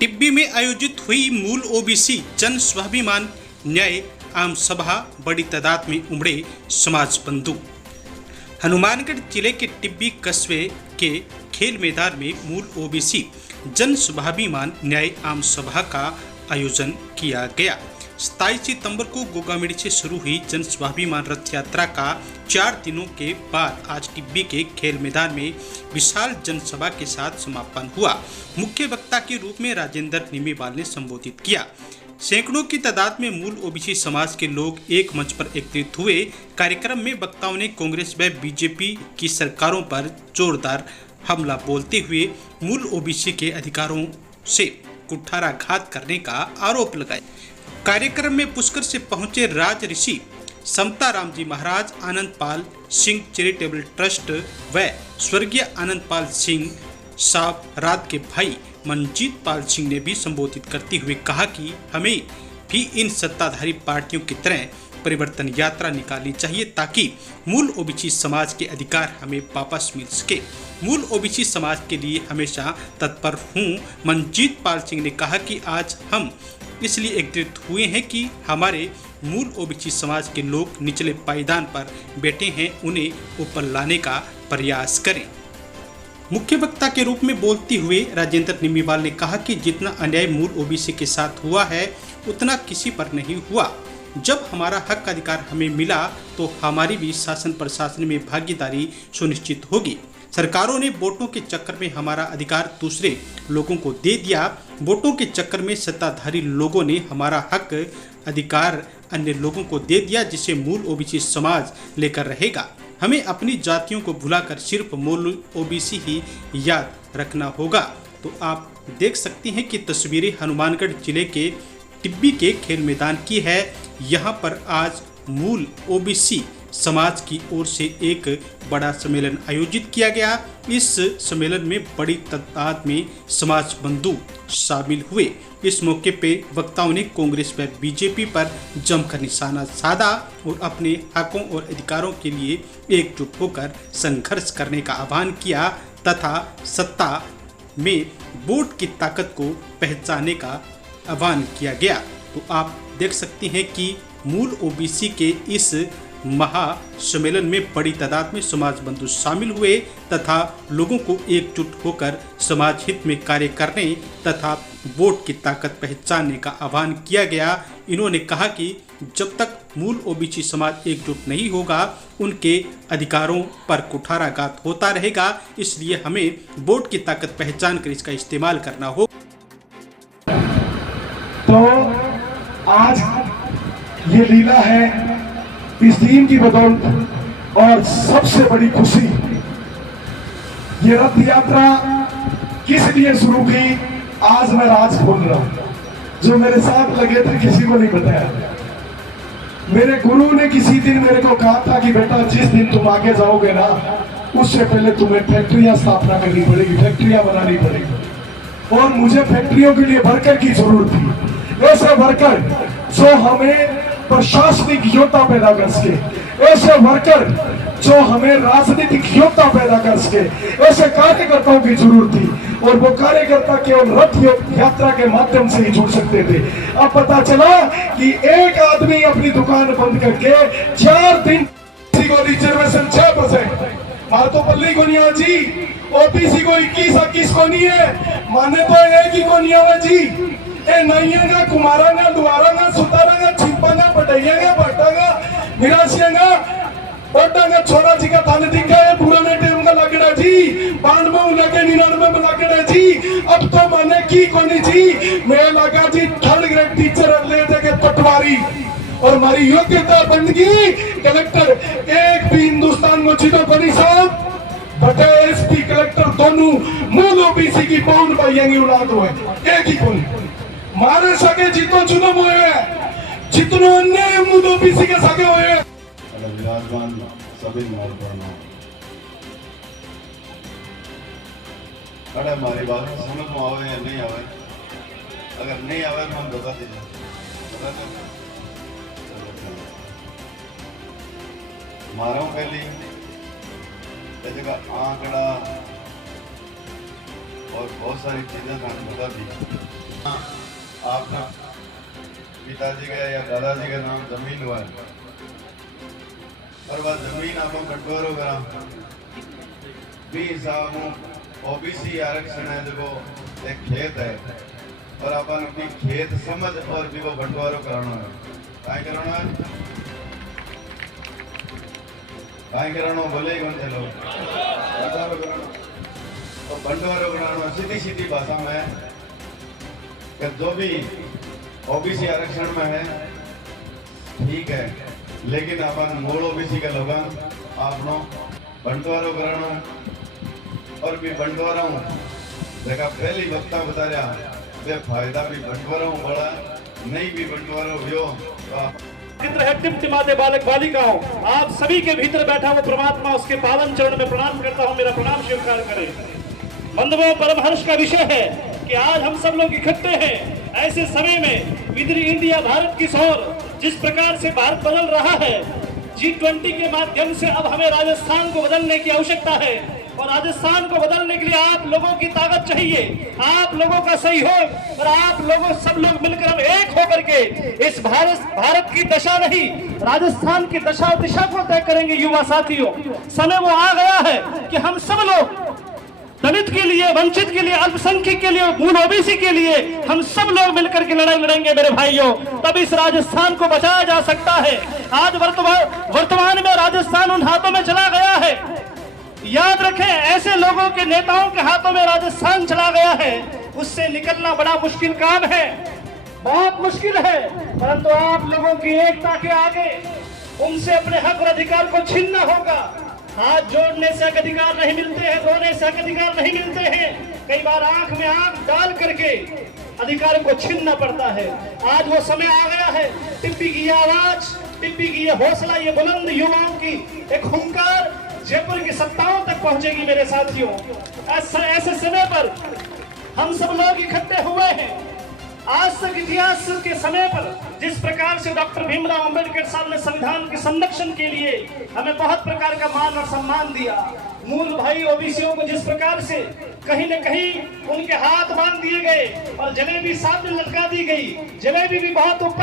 टिब्बी में आयोजित हुई मूल ओबीसी जन स्वाभिमान न्याय आम सभा, बड़ी तादाद में उमड़े समाज बंधु। हनुमानगढ़ जिले के टिब्बी कस्बे के खेल मैदान में मूल ओबीसी जन स्वाभिमान न्याय आम सभा का आयोजन किया गया। 27 सितंबर को गोगामेड़ी से शुरू हुई जन स्वाभिमान रथ यात्रा का 4 दिनों के बाद आज टिब्बी के खेल मैदान में विशाल जनसभा के साथ समापन हुआ। मुख्य वक्ता के रूप में राजेंद्र निमीवाल ने संबोधित किया। सैकड़ों की तादाद में मूल ओबीसी समाज के लोग एक मंच पर एकत्रित हुए। कार्यक्रम में वक्ताओं ने कांग्रेस व बीजेपी की सरकारों पर जोरदार हमला बोलते हुए मूल ओबीसी के अधिकारों से कुठाराघात करने का आरोप लगाया। कार्यक्रम में पुष्कर से पहुंचे राज ऋषि समता राम जी महाराज, आनंद पाल सिंह चैरिटेबल ट्रस्ट व स्वर्गीय आनंद पाल सिंह साहब रात के भाई मनजीत पाल सिंह ने भी संबोधित करते हुए कहा कि हमें भी इन सत्ताधारी पार्टियों की तरह परिवर्तन यात्रा निकालनी चाहिए ताकि मूल ओबीसी समाज के अधिकार हमें वापस मिल सके। मूल ओबीसी समाज के लिए हमेशा तत्पर हूँ। मनजीत पाल सिंह ने कहा कि आज हम इसलिए एकत्रित हुए हैं कि हमारे मूल ओबीसी समाज के लोग निचले पायदान पर बैठे हैं, उन्हें ऊपर लाने का प्रयास करें। मुख्य वक्ता के रूप में बोलते हुए राजेंद्र निमीवाल ने कहा कि जितना अन्याय मूल ओबीसी के साथ हुआ है उतना किसी पर नहीं हुआ। जब हमारा हक अधिकार हमें मिला तो हमारी भी शासन प्रशासन में भागीदारी सुनिश्चित होगी। सरकारों ने वोटों के चक्कर में हमारा अधिकार दूसरे लोगों को दे दिया। वोटों के चक्कर में सत्ताधारी लोगों ने हमारा हक अधिकार अन्य लोगों को दे दिया, जिसे मूल ओबीसी समाज लेकर रहेगा। हमें अपनी जातियों को भुलाकर सिर्फ मूल ओबीसी ही याद रखना होगा। तो आप देख सकते हैं कि तस्वीरें हनुमानगढ़ जिले के टिब्बी के खेल मैदान की है। यहाँ पर आज मूल ओबीसी समाज की ओर से एक बड़ा सम्मेलन आयोजित किया गया। इस सम्मेलन में बड़ी तादाद में समाज बंधु शामिल हुए। इस मौके पे वक्ताओं ने कांग्रेस व बीजेपी पर जमकर निशाना साधा और अपने हकों और अधिकारों के लिए एकजुट होकर संघर्ष करने का आह्वान किया तथा सत्ता में वोट की ताकत को पहचानने का आह्वान किया गया। तो आप देख सकते हैं कि मूल ओबीसी के इस महासम्मेलन में बड़ी तादाद में समाज बंधु शामिल हुए तथा लोगों को एकजुट होकर समाज हित में कार्य करने तथा वोट की ताकत पहचानने का आह्वान किया गया। इन्होंने कहा कि जब तक मूल ओबीसी समाज एकजुट नहीं होगा उनके अधिकारों पर कुठाराघात होता रहेगा। इसलिए हमें वोट की ताकत पहचान कर इसका इस्तेमाल करना हो। तो आज ये लीला है इस दिन की बदौलत और सबसे बड़ी खुशी ये रथ यात्रा किस लिए शुरू की आज मैं राज खोल रहा हूं। जो मेरे साथ लगे थे किसी को नहीं बताया। मेरे गुरु ने किसी दिन मेरे को कहा था कि बेटा जिस दिन तुम आगे जाओगे ना उससे पहले तुम्हें फैक्ट्रियां स्थापना करनी पड़ेगी, फैक्ट्रियां बनानी पड़ेगी। और मुझे फैक्ट्रियों के लिए वर्कर की जरूरत थी। ऐसे वर्कर जो हमें प्रशासनिक योग्यता पैदा कर सके, ऐसे वर्कर जो हमें राजनीतिक योग्यता पैदा कर सके, ऐसे कार्यकर्ताओं की जरूरत थी। और वो कार्यकर्ता केवल रथ यात्रा के माध्यम से ही जुड़ सकते थे। अब पता चला कि एक आदमी अपनी दुकान बंद करके 4 दिन को रिजर्वेशन 6% मातोपल्ली को नहीं जी, ओबीसी को 21 को नहीं है, माने तो एक ही को नहीं है जी। ए नैयागा, कुमारागा, दुआरागा, सुतारागा, छिपागा, पटैयागा, बटागा, निराशियागा, बटागा, छोरा जी का थाने दिखा है पुराने टाइम का लगड़ा जी, 92 लगे 99 में लगड़ा जी। अब तो माने की कोनी जी, मैं लगा जी 3rd ग्रेड टीचर ले जाके पटवारी और हमारी योग्यता बंदगी कलेक्टर एक भी हिंदुस्तान में जीतो कोनी साहब। बटे एसपी कलेक्टर दोनों मूल ओबीसी की पौन भाइयों औलाद हुए, एक ही कोनी मारे सके जितो चुनो हुए जितनो अन्य मूल ओबीसी के सके हुए। विराजमान सभी महत्वपूर्ण अरे हमारी बात समझ में आवे या नहीं आवे, अगर नहीं आवे तो हम बता दीजिए। मारो पहली जगह आंकड़ा और बहुत सारी चीज़ें तो हमें बता दी। हाँ, आपका पिताजी का या दादाजी का नाम जमीन हुआ है और वह जमीन आप बंटवारो करा भी साहब ओबीसी आरक्षण है जो एक खेत है और अपन अपनी खेत समझ और भी वो बंटवारो कराना है। काय कराना है, काय कराना बोले कौन से लोग बंटवारो कराना। तो बंटवारो कराना सीधी सीधी भाषा में कि जो भी ओबीसी आरक्षण में है ठीक है, लेकिन अपन मूल ओबीसी के लोग आपनो बंटवारो कराना और भी बंटवारा देखा पहली वक्ता बता रहा वे फायदा भी बंटवारा बड़ा नहीं भी बंटवारा हो चित्र है टिमटिमाते बालक बालिकाओं, आप सभी के भीतर बैठा हुआ परमात्मा उसके पावन चरण में प्रणाम करता हूँ, मेरा प्रणाम स्वीकार करें। बंधुओं, परम हर्ष का विषय है कि आज हम सब लोग इकट्ठे हैं ऐसे समय में विद इंडिया भारत की ओर जिस प्रकार से भारत बदल रहा है, G20 के माध्यम से अब हमें राजस्थान को बदलने की आवश्यकता है और राजस्थान को बदलने के लिए आप लोगों की ताकत चाहिए, आप लोगों का सहयोग और आप लोगों सब लोग मिलकर हम एक होकर के इस भारत की दशा नहीं राजस्थान की दशा और दिशा को तय करेंगे। युवा साथियों, समय वो आ गया है कि हम सब लोग दलित के लिए, वंचित के लिए, अल्पसंख्यक के लिए, मूल ओबीसी के लिए हम सब लोग मिलकर के लड़ाई लड़ेंगे मेरे भाइयों, तब इस राजस्थान को बचाया जा सकता है। आज वर्तमान में राजस्थान उन हाथों में चला गया है, याद रखें ऐसे लोगों के नेताओं के हाथों में राजस्थान चला गया है, उससे निकलना बड़ा मुश्किल काम है, बहुत मुश्किल है। परंतु आप लोगों की एकता के आगे उनसे अपने हक और अधिकार को छीनना होगा। हाथ जोड़ने से अधिकार नहीं मिलते हैं, रोने से अधिकार नहीं मिलते हैं, कई बार आंख में आंख डाल करके अधिकार को छीनना पड़ता है। आज वो समय आ गया है, टिब्बी की आवाज, टिब्बी की ये हौसला, ये बुलंद युवाओं की एक हुंकार जयपुर की सत्ताओं तक पहुंचेगी मेरे साथियों। ऐसे समय पर हम सब लोग इकट्ठे हुए हैं। आज तक इतिहास के समय पर जिस प्रकार से डॉक्टर भीमराव अंबेडकर साहब ने संविधान के संरक्षण के लिए हमें बहुत प्रकार का मान और सम्मान दिया, मूल भाई ओबीसीओं को जिस प्रकार से कहीं न कहीं उनके हाथ बांध दिए गए और जलेबी सामने लटका दी गई, जलेबी भी बहुत ऊपर